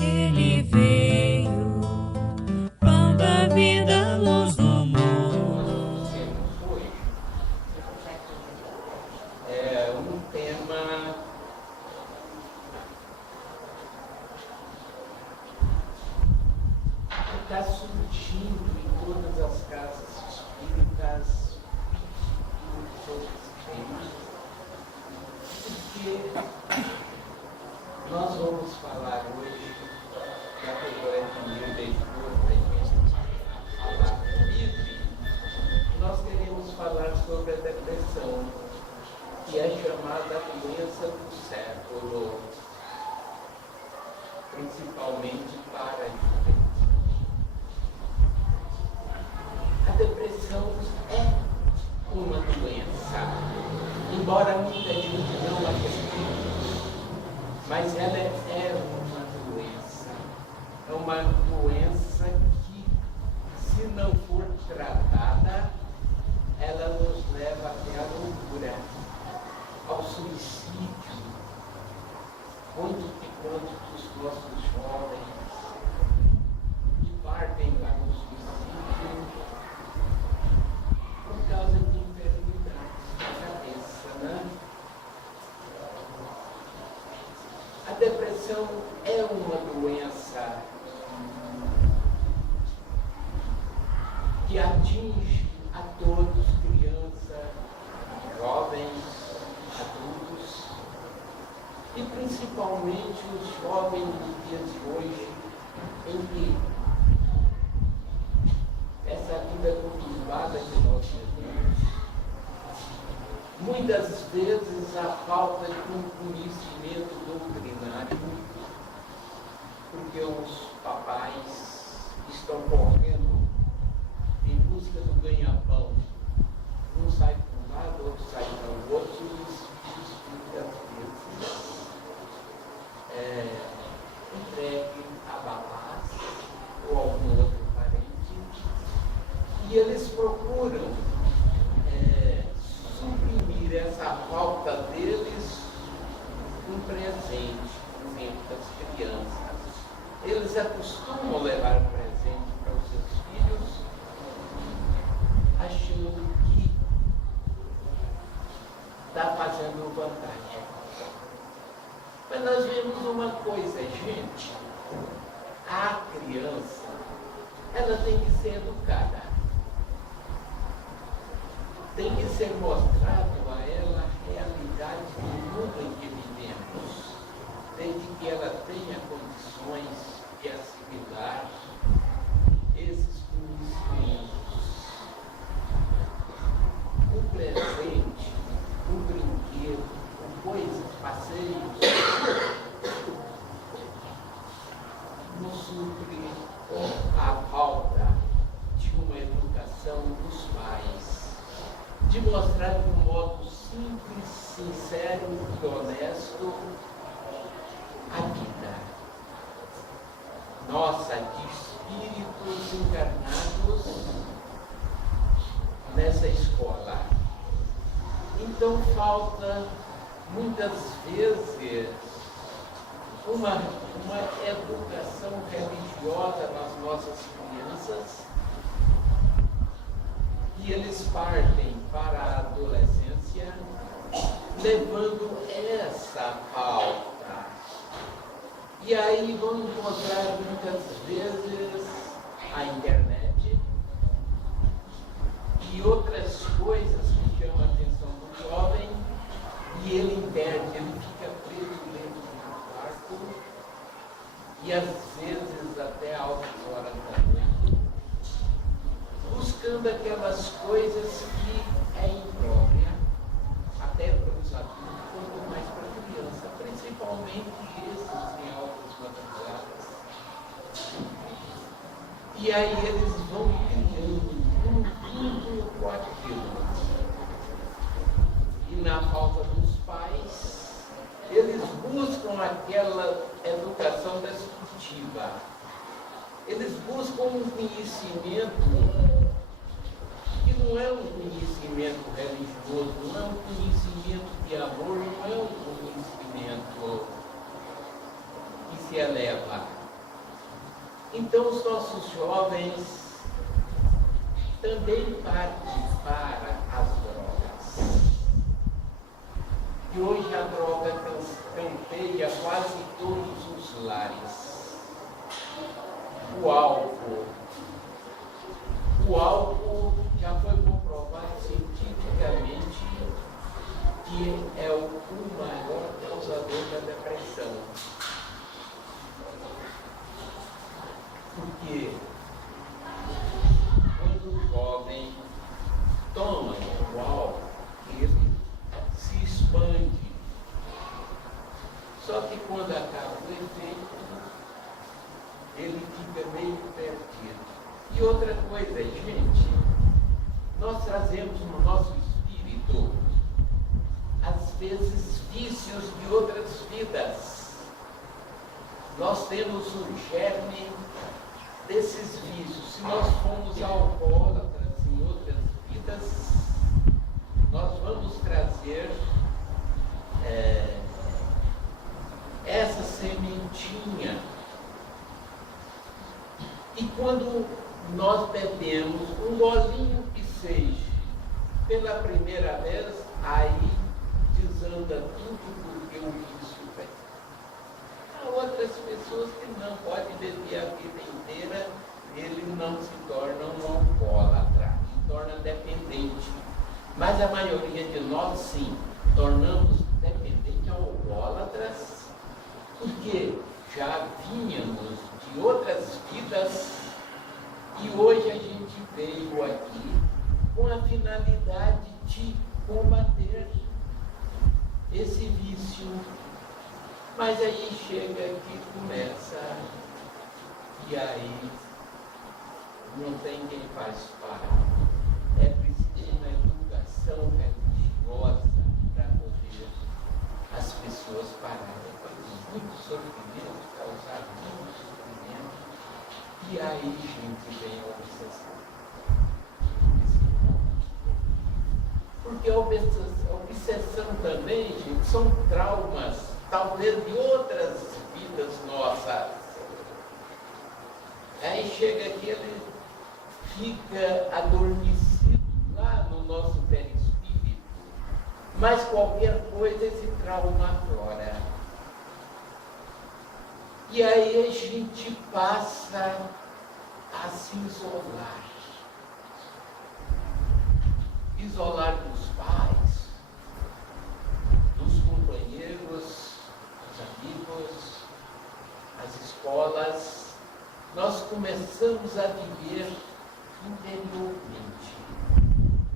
Ele veio, pão da vida, luz do mundo. Sempre foi. É um tema que está surgindo em todas as casas espíritas e em todos os temas, porque nós vamos falar hoje da coletânea de leitura para gente falar livre. Nós queremos falar sobre a depressão, que é chamada doença do século, principalmente para a juventude. A depressão é uma doença, embora muita gente não acredite, mas ela é uma doença. É uma doença que, se não for tratada, ela nos leva até a loucura, ao suicídio. Quantos dos nossos jovens que partem para o suicídio por causa de enfermidades da cabeça, né? A depressão é uma doença que atinge a todos, crianças, jovens, adultos, e principalmente os jovens dos dias de hoje, em que essa vida conturbada que nós vivemos, muitas vezes a falta de um conhecimento doutrinário, porque os papais estão correndo em busca do ganha-pão. Um sai para um lado, outro sai para o outro, e os filhos ficam, às vezes, entregue a babás ou algum outro parente, e eles procuram suprimir essa falta deles com presente, por exemplo, das crianças. Eles acostumam levar presente para os seus filhos, achando que está fazendo vantagem. Mas nós vemos uma coisa, gente, a criança, ela tem que ser educada. Tem que ser mostrado a ela a realidade do mundo em que vivemos, desde que ela tenha condições de assimilar esses conhecimentos. Um presente, um brinquedo, coisas, passeios, não supre a falta de uma educação dos pais, de mostrar de um modo simples, sincero e honesto a vida nossa, de espíritos encarnados nessa escola. Então falta muitas vezes uma educação religiosa nas nossas crianças, e eles partem para a adolescência levando essa falta. E aí vão encontrar muitas vezes a internet e outras coisas que chamam a atenção do jovem, e ele perde, ele fica preso dentro do quarto, e às vezes até altas horas da noite, buscando aquelas coisas que é imprópria, até para os adultos, quanto mais para a criança, principalmente esses em altas madrugadas. E aí eles vão criando um vínculo com aquilo. E na falta dos pais, eles buscam aquela educação destrutiva. Eles buscam um conhecimento que não é um conhecimento religioso, não é um conhecimento de amor, não é um conhecimento se eleva. Então os nossos jovens também partem para as drogas. E hoje a droga campeia quase todos os lares. O álcool. O álcool já foi comprovado cientificamente que é o maior causador da depressão. Porque quando o jovem toma o álcool, ele se expande. Só que quando acaba o efeito, ele fica meio perdido. E outra coisa, gente, nós trazemos no nosso espírito, às vezes, vícios de outras vidas. Nós temos o germe desses vícios. Se nós formos alcoólatras em outras vidas, nós vamos trazer essa sementinha. E quando nós bebemos um golinho que seja pela primeira vez, aí desanda tudo porque o vício vem. Há outras pessoas que não podem beber a vida inteira, ele não se torna um alcoólatra, se torna dependente. Mas a maioria de nós, sim, tornamos dependentes alcoólatras, porque já vínhamos de outras vidas e hoje a gente veio aqui com a finalidade de combater esse vício. Mas aí chega que começa, e aí não tem quem faz parar. É preciso uma educação religiosa para poder as pessoas pararem. Muito sofrimento, causar muito sofrimento, e aí, gente, vem a obsessão. Porque a obsessão também, gente, são traumas, talvez de outras vidas nossas. Aí chega aqui, ele fica adormecido lá no nosso perispírito, mas qualquer coisa esse trauma aflora. E aí a gente passa a se isolar. Isolar dos pais, dos companheiros, dos amigos, as escolas. Nós começamos a viver interiormente.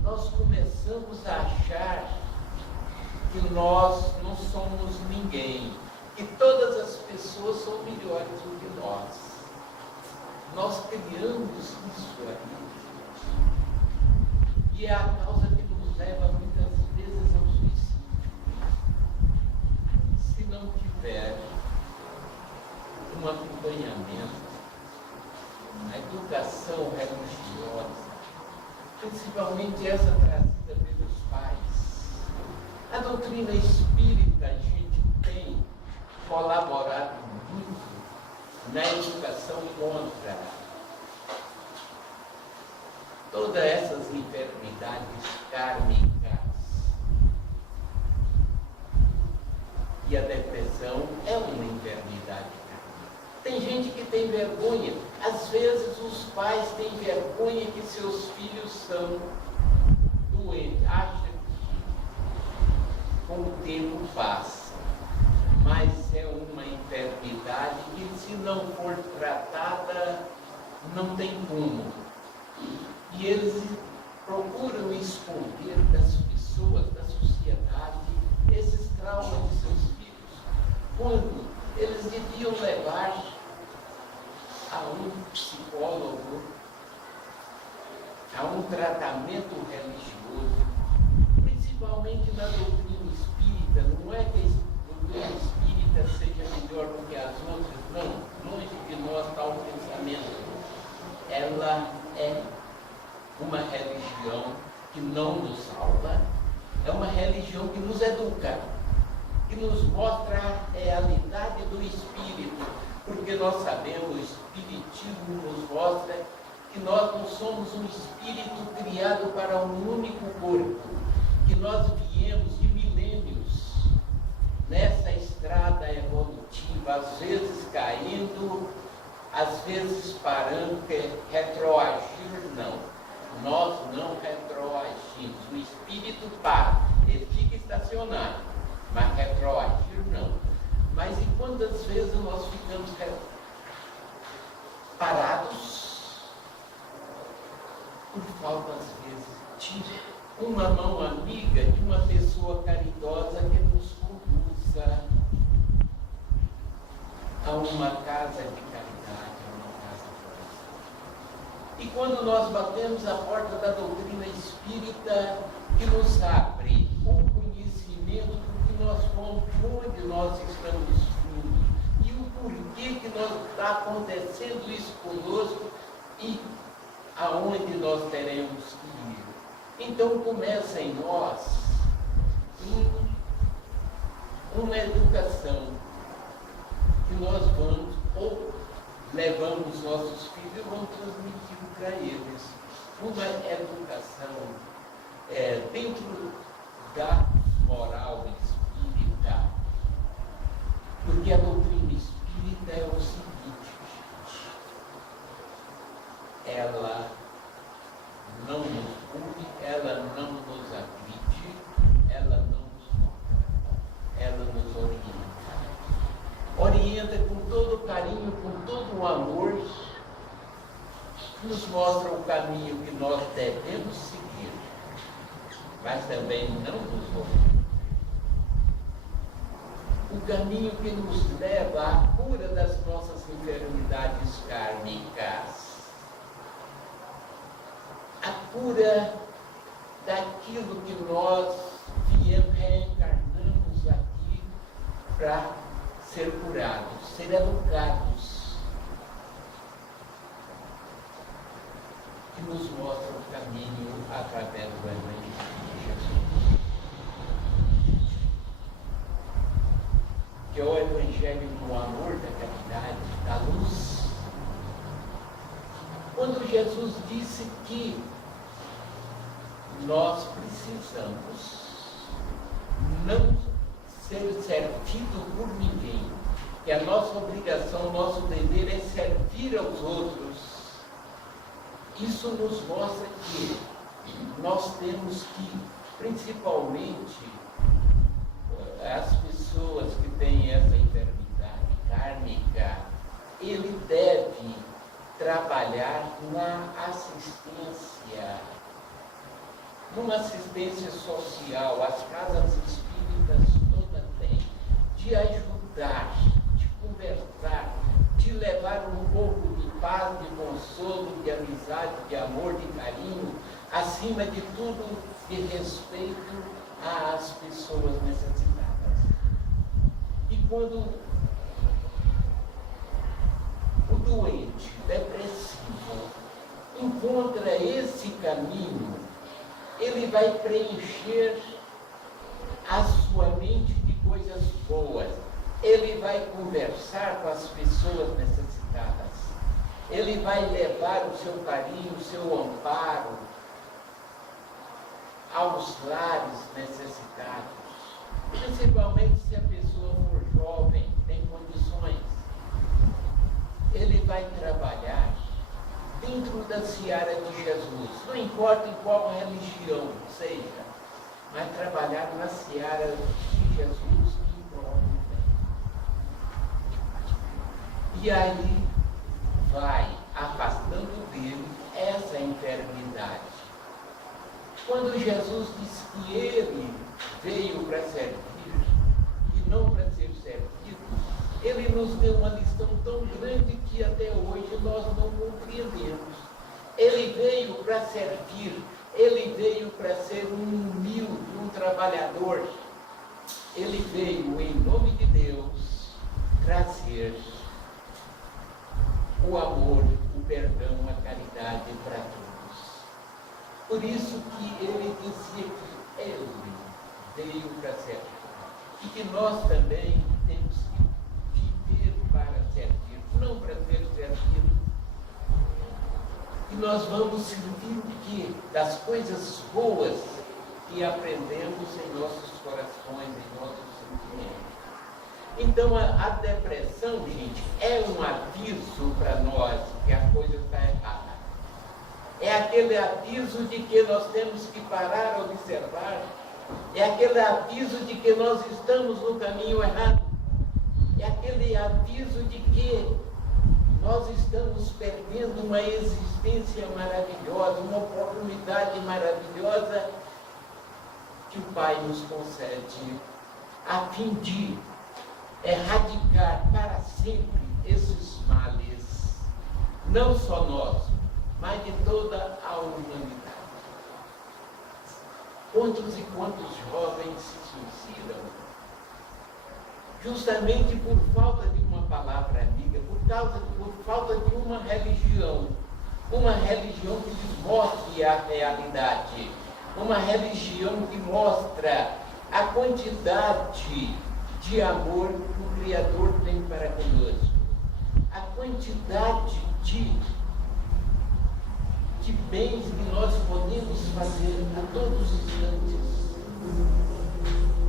Nós começamos a achar que nós não somos ninguém. Que todas as pessoas são melhores do que nós. Nós criamos isso aí. E é a causa que nos leva muitas vezes ao suicídio. Se não tiver um acompanhamento, a educação religiosa, principalmente essa trazida pelos pais, a doutrina espírita, a gente tem colaborado muito na educação contra todas essas enfermidades kármicas. E a depressão é uma enfermidade kármica. Tem gente que tem vergonha. Às vezes os pais têm vergonha que seus filhos são doentes. Acham que com o tempo passa. Mas é uma enfermidade que, se não for tratada, não tem como. E eles procuram esconder das pessoas, da sociedade, esses traumas de seus filhos, quando eles deviam levar a um psicólogo, a um tratamento religioso, principalmente na doutrina espírita. Não é que a doutrina espírita seja melhor do que as outras, não, longe de nós tal pensamento. Ela é uma religião que não nos salva, é uma religião que nos educa, que nos mostra a realidade do espírito, nós sabemos, o Espiritismo nos mostra que nós não somos um espírito criado para um único corpo, que nós viemos de milênios nessa estrada evolutiva, às vezes caindo, às vezes parando, retroagir não. Nós não retroagimos. O espírito para, ele fica estacionado, mas retroagir não. Mas e quantas vezes nós ficamos parados por falta, às vezes, de uma mão amiga, de uma pessoa caridosa que nos conduza a uma casa de caridade, a uma casa de oração. E quando nós batemos a porta da doutrina espírita, que nos abre o conhecimento do que nós fomos, onde nós estamos indo, e o porquê que está acontecendo isso conosco e aonde nós teremos que ir. Então começa em nós uma educação que nós vamos, ou levamos nossos filhos e vamos transmitir para eles. Uma educação dentro da moral espírita. Porque a doutrina espírita é o seguinte, gente. Ela não nos pune, ela não nos agride, ela não nos maltrata, ela nos orienta. Orienta com todo o carinho, com todo o amor, nos mostra o caminho que nós devemos seguir, mas também não nos orienta. O caminho que nos leva à cura das nossas enfermidades kármicas, a cura daquilo que nós reencarnamos aqui para ser curados, ser educados, que nos mostra o caminho através do Evangelho de Jesus. Que é o Evangelho do amor, da caridade, da luz. Quando Jesus disse que nós precisamos não ser servido por ninguém, que a nossa obrigação, o nosso dever é servir aos outros. Isso nos mostra que nós temos que, principalmente, as pessoas que têm essa enfermidade kármica, ele deve trabalhar na assistência, numa assistência social. As casas espíritas todas têm, de ajudar, de conversar, de levar um pouco de paz, de consolo, de amizade, de amor, de carinho, acima de tudo, de respeito às pessoas necessitadas. E quando o doente, depressivo, encontra esse caminho, ele vai preencher a sua mente de coisas boas. Ele vai conversar com as pessoas necessitadas. Ele vai levar o seu carinho, o seu amparo aos lares necessitados. Principalmente se a pessoa for jovem, tem condições. Ele vai trabalhar dentro da seara de Jesus, não importa em qual religião seja, mas trabalhar na seara de Jesus que prova o bem. E aí vai afastando dele essa enfermidade. Quando Jesus disse que ele veio para servir e não para ser servido, ele nos deu uma lição tão grande que até hoje nós não compreendemos. Ele veio para servir, ele veio para ser um humilde, um trabalhador. Ele veio, em nome de Deus, trazer o amor, o perdão, a caridade para todos. Por isso que ele dizia que ele veio para servir. E que nós também temos que viver para servir, não E nós vamos servir o quê? Das coisas boas que aprendemos em nossos corações, em nossos sentimentos. Então a depressão, gente, é um aviso para nós que a coisa está errada. É aquele aviso de que nós temos que parar, observar. É aquele aviso de que nós estamos no caminho errado. É aquele aviso de que nós estamos perdendo uma existência maravilhosa, uma oportunidade maravilhosa que o Pai nos concede a fim de erradicar para sempre esses males, não só nós, mas de toda a humanidade. Quantos e quantos jovens se suicidam justamente por falta de uma palavra amiga, por falta de uma religião que lhes mostre a realidade, uma religião que mostra a quantidade de amor que o Criador tem para conosco, a quantidade de bens que nós podemos fazer a todos os instantes.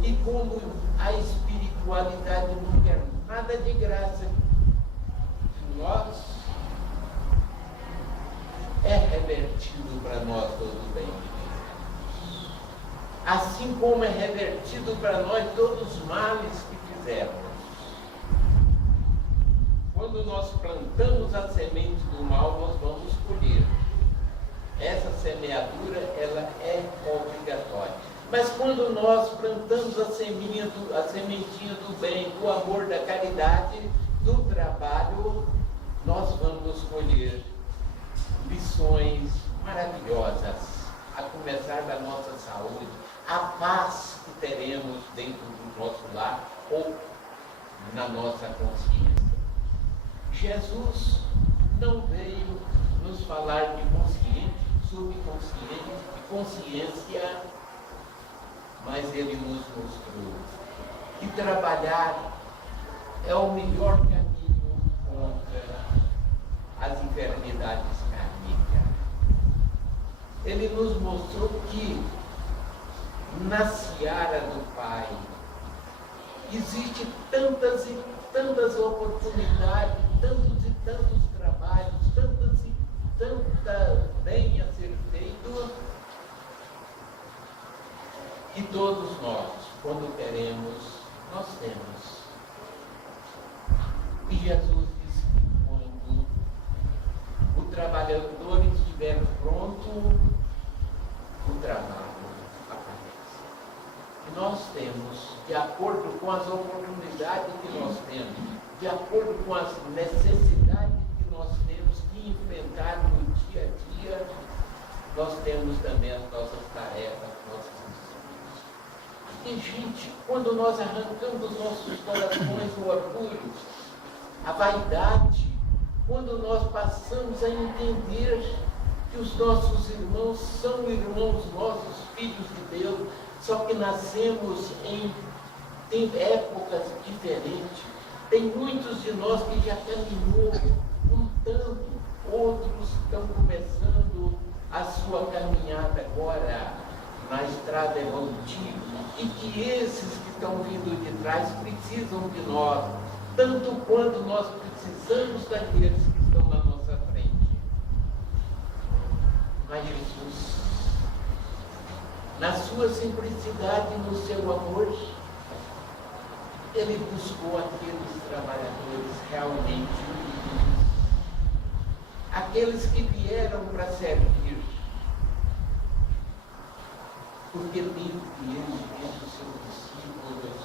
E como a espiritualidade não quer nada de graça de nós, é revertido para nós todo o bem que fizemos. Assim como é revertido para nós todos os males que fizemos. Quando nós plantamos a semente do mal, nós vamos colher. Essa semeadura, ela é obrigatória. Mas quando nós plantamos a sementinha do bem, do amor, da caridade, do trabalho, nós vamos colher lições maravilhosas, a começar da nossa saúde, a paz que teremos dentro do nosso lar ou na nossa consciência. Jesus não veio nos falar de consciente, subconsciente, de consciência, mas ele nos mostrou que trabalhar é o melhor caminho contra as enfermidades kármicas. Ele nos mostrou que na seara do Pai existe tantas e tantas oportunidades, tantos e tantos trabalhos, tanta bem a ser feito, que todos nós, quando queremos, nós temos. E Jesus disse que quando o trabalhador estiver pronto, o trabalho aparece. E nós temos, de acordo com as oportunidades que nós temos, de acordo com as necessidades que nós temos que enfrentar no dia a dia, nós temos também as nossas tarefas, nossas missões. E, gente, quando nós arrancamos dos nossos corações o orgulho, a vaidade, quando nós passamos a entender que os nossos irmãos são irmãos nossos, filhos de Deus, só que nascemos em épocas diferentes. Tem muitos de nós que já caminhou um tanto, outros estão começando a sua caminhada agora na estrada evolutiva, e que esses que estão vindo de trás precisam de nós, tanto quanto nós precisamos daqueles que estão na nossa frente. Mas Jesus, na sua simplicidade e no seu amor, ele buscou aqueles trabalhadores realmente humildes, aqueles que vieram para servir, porque dentro dos seus discípulos,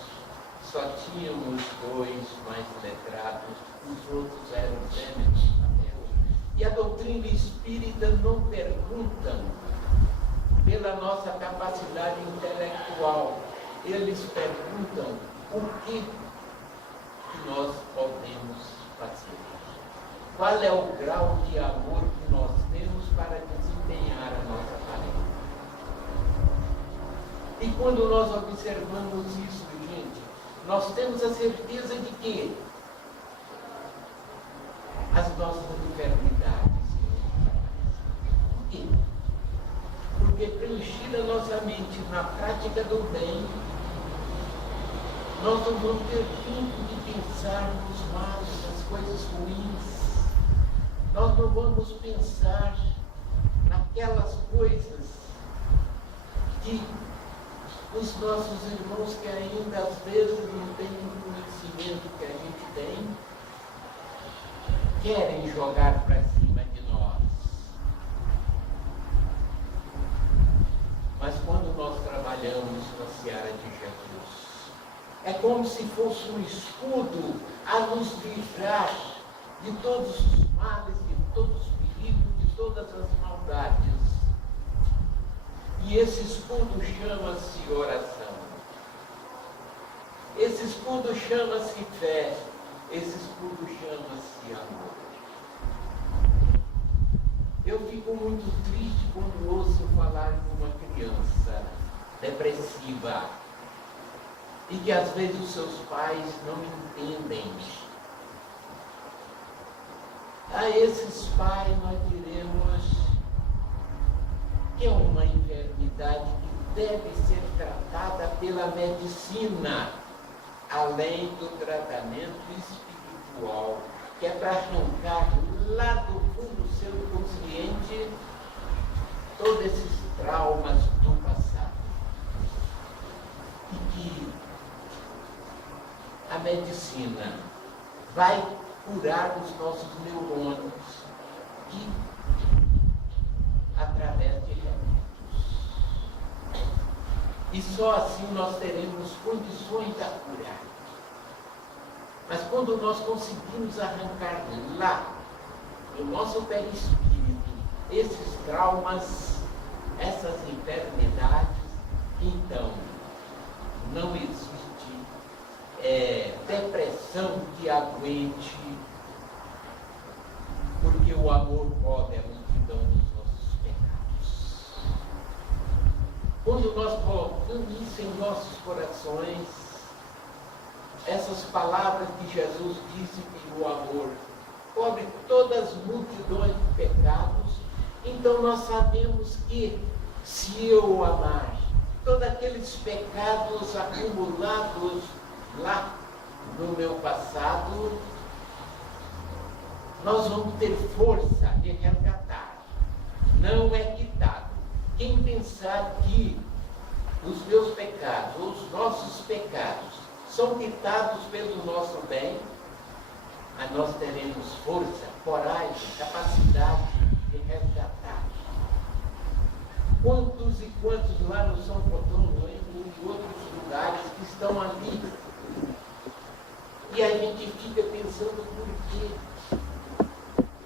só tínhamos 2 mais letrados, os outros eram gêmeos. E a doutrina espírita não pergunta pela nossa capacidade intelectual, eles perguntam o que nós podemos fazer. Qual é o grau de amor que nós temos para desempenhar a nossa tarefa? E quando nós observamos isso, gente, nós temos a certeza de que as nossas enfermidades prática do bem. Nós não vamos ter tempo de pensar nos males, nas coisas ruins. Nós não vamos pensar naquelas coisas que os nossos irmãos que ainda às vezes não têm o conhecimento que a gente tem, querem jogar para cima de nós. Mas quando nós trabalhamos na seara de Jesus, é como se fosse um escudo a nos livrar de todos os males, de todos os perigos, de todas as maldades. E esse escudo chama-se oração. Esse escudo chama-se fé. Esse escudo chama-se amor. Eu fico muito triste quando ouço falar de uma criança depressiva e que às vezes os seus pais não entendem. A esses pais nós diremos que é uma enfermidade que deve ser tratada pela medicina, além do tratamento espiritual, que é para arrancar lá do fundo do seu consciente todos esses traumas do passado. E que a medicina vai curar os nossos neurônios através de remédios. E só assim nós teremos condições a curar. Mas quando nós conseguimos arrancar lá, do nosso perispírito, esses traumas, essas enfermidades, então não existe depressão que aguente, porque o amor cobre a multidão dos nossos pecados. Quando nós colocamos isso em nossos corações, essas palavras que Jesus disse que o amor cobre todas as multidões de pecados, então nós sabemos que se eu amar todos aqueles pecados acumulados lá no meu passado, nós vamos ter força de resgatar. Não é quitado. Quem pensar que os meus pecados, os nossos pecados, são quitados pelo nosso bem, mas nós teremos força, coragem, capacidade de resgatar. Quantos e quantos lá no São Cotonou e em outros lugares que estão ali? E a gente fica pensando por quê?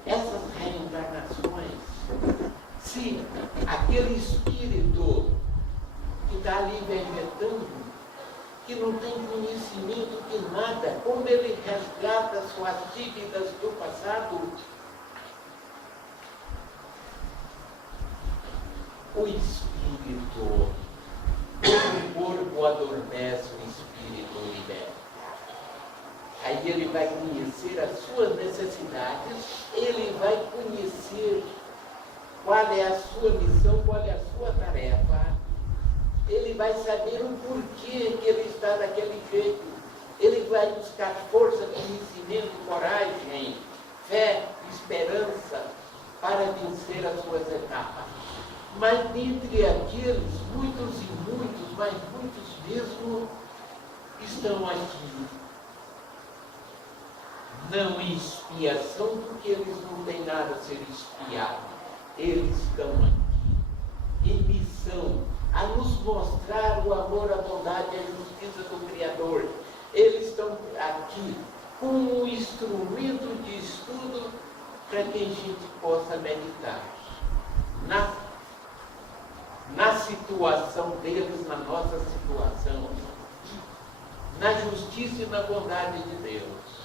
Essas reencarnações, se aquele espírito que está ali vegetando, que não tem conhecimento de nada, como ele resgata suas dívidas do passado, o espírito, o corpo adormece, o espírito liberta. Aí ele vai conhecer as suas necessidades, ele vai conhecer qual é a sua missão, qual é a sua tarefa. Ele vai saber o porquê que ele está daquele jeito. Ele vai buscar força, conhecimento, coragem, fé, esperança para vencer as suas etapas. Mas dentre aqueles, muitos e muitos, mas muitos mesmo, estão aqui. Não em expiação, porque eles não têm nada a ser espiado. Eles estão aqui em missão, a nos mostrar o amor, a bondade e a justiça do Criador. Eles estão aqui com um instrumento de estudo para que a gente possa meditar na situação deles, na nossa situação, na justiça e na bondade de Deus.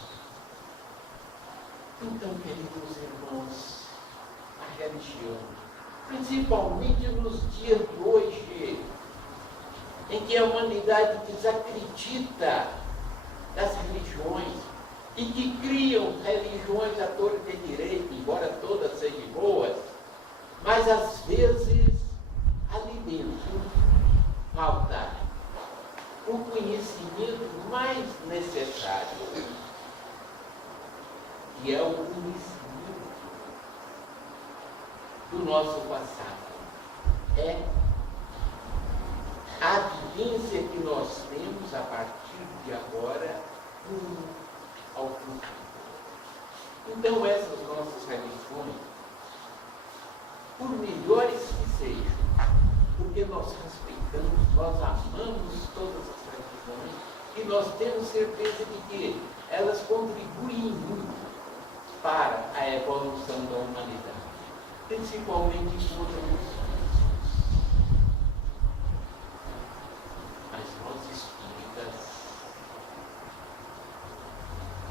Então, queridos irmãos, a religião, principalmente nos dias de hoje, em que a humanidade desacredita das religiões e que criam religiões à torre de direito, embora todas sejam boas, mas às vezes ali dentro falta o conhecimento mais necessário, que é o conhecimento do nosso passado. É a vivência que nós temos a partir de agora ao futuro. Então, essas nossas religiões, por melhores que sejam, porque nós respeitamos, nós amamos todas as religiões e nós temos certeza de que elas contribuem muito para a evolução da humanidade, principalmente contra os vícios. Mas nós espíritas,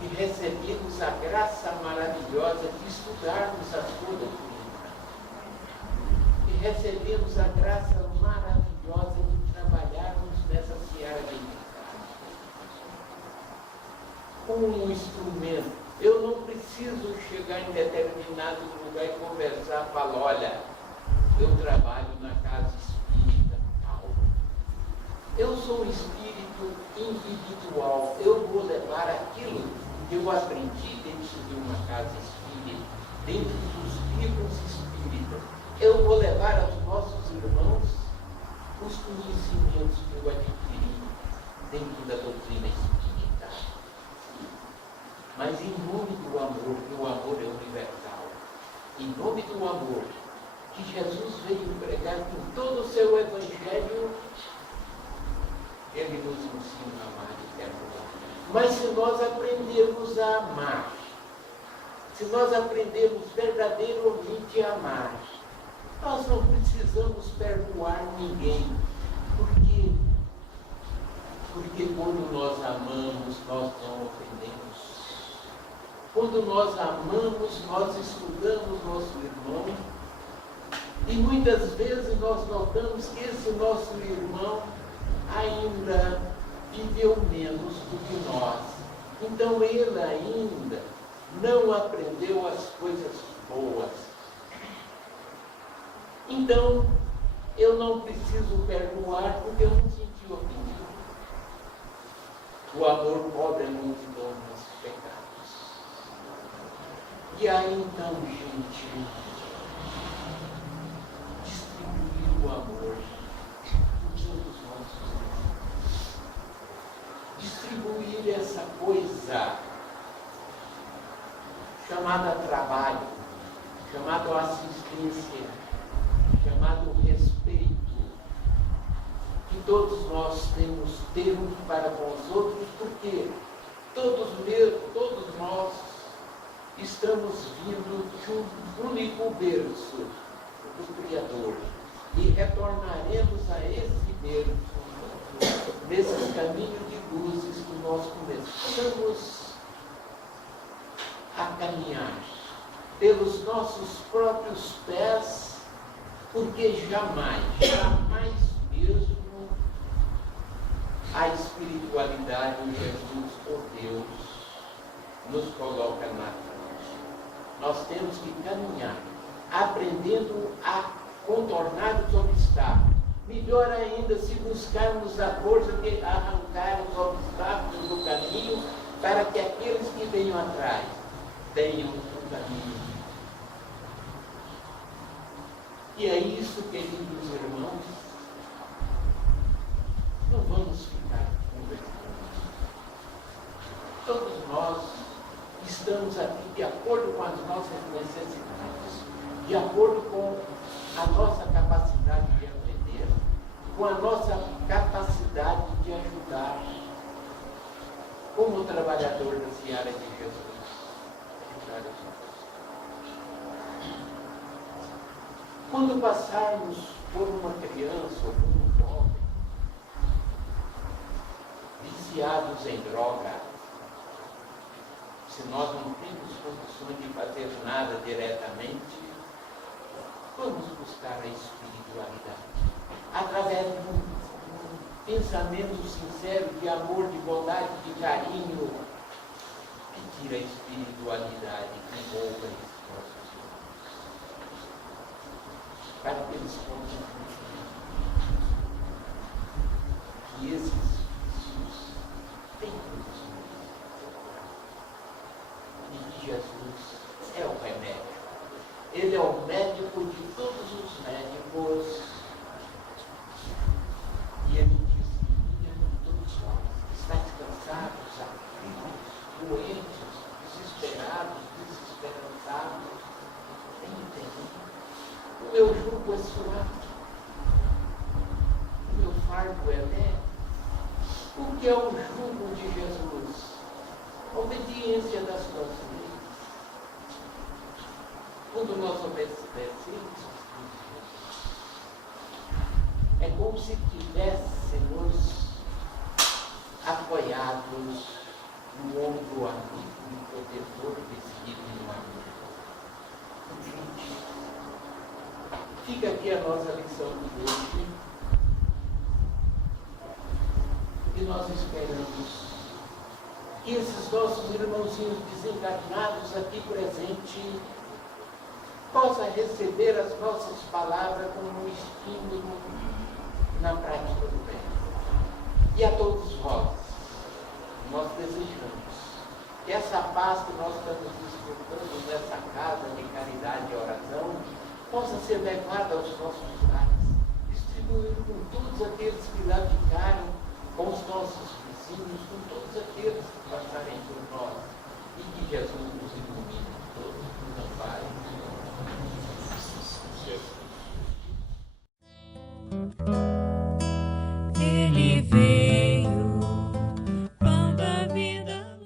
que recebemos a graça maravilhosa de estudarmos a sua doutrina, que recebemos a graça maravilhosa de trabalharmos nessa seara da humanidade. Com um instrumento, eu não preciso chegar em determinado lugar e conversar, falar, olha, eu trabalho na casa espírita tal. Eu sou um espírito individual, eu vou levar aquilo que eu aprendi dentro de uma casa espírita, dentro dos livros espíritas. Eu vou levar aos nossos irmãos os conhecimentos que eu adquiri dentro da doutrina espírita. Mas em nome do amor, que o amor é universal, em nome do amor que Jesus veio pregar com todo o seu evangelho, ele nos ensina a amar e perdoar. Mas se nós aprendermos a amar, se nós aprendermos verdadeiramente a amar, nós não precisamos perdoar ninguém. Por quê? Porque quando nós amamos, nós não ofendemos. Quando nós amamos, nós estudamos nosso irmão. E muitas vezes nós notamos que esse nosso irmão ainda viveu menos do que nós. Então ele ainda não aprendeu as coisas boas. Então, eu não preciso perdoar porque eu não senti ofendido. O amor cobre a multidão dos nossos pecados. E aí então, gente, distribuir o amor por todos os nossos irmãos. Distribuir essa coisa chamada trabalho, chamada assistência, chamado respeito, que todos nós temos ter uns para com os outros, porque todos nós estamos vindo de um único berço do Criador e retornaremos a esse berço nesses caminhos de luzes que nós começamos a caminhar pelos nossos próprios pés, porque jamais mesmo a espiritualidade de Jesus, por Deus, nos coloca na frente. Nós temos que caminhar, aprendendo a contornar os obstáculos. Melhor ainda se buscarmos a força de arrancar os obstáculos do caminho, para que aqueles que venham atrás tenham o caminho. E é isso, queridos irmãos, não vamos ficar conversando. Todos nós estamos aqui de acordo com as nossas necessidades, de acordo com a nossa capacidade de aprender, com a nossa capacidade de ajudar, como trabalhador da seara de Jesus. Ajudar os outros. Quando passarmos por uma criança ou por um jovem viciados em droga, se nós não temos condições de fazer nada diretamente, vamos buscar a espiritualidade através de um pensamento sincero de amor, de bondade, de carinho, pedir a espiritualidade que envolva esses nossos irmãos, para que eles possam que esses vícios têm produzido. E que Jesus é o remédio. Ele é o médico de todos os médicos. E ele diz: vinha a todos nós, estáis cansados, aflitos, doentes, desesperados, desesperançados. Entende? O meu jugo é suave, o meu fardo é leve. O que é o jugo de Jesus? A obediência das suas leis. Quando nós obedecemos, é como se tivéssemos apoiados no ombro amigo e protetor desse divino amigo. Gente, fica aqui a nossa lição de hoje. E nós esperamos que esses nossos irmãozinhos desencarnados aqui presentes possa receber as nossas palavras como um estímulo na prática do bem. E a todos vós, nós desejamos que essa paz que nós estamos desfrutando nessa casa de caridade e oração possa ser levada aos nossos lares, distribuída com todos aqueles que lá ficaram, com os nossos vizinhos, com todos aqueles que passarem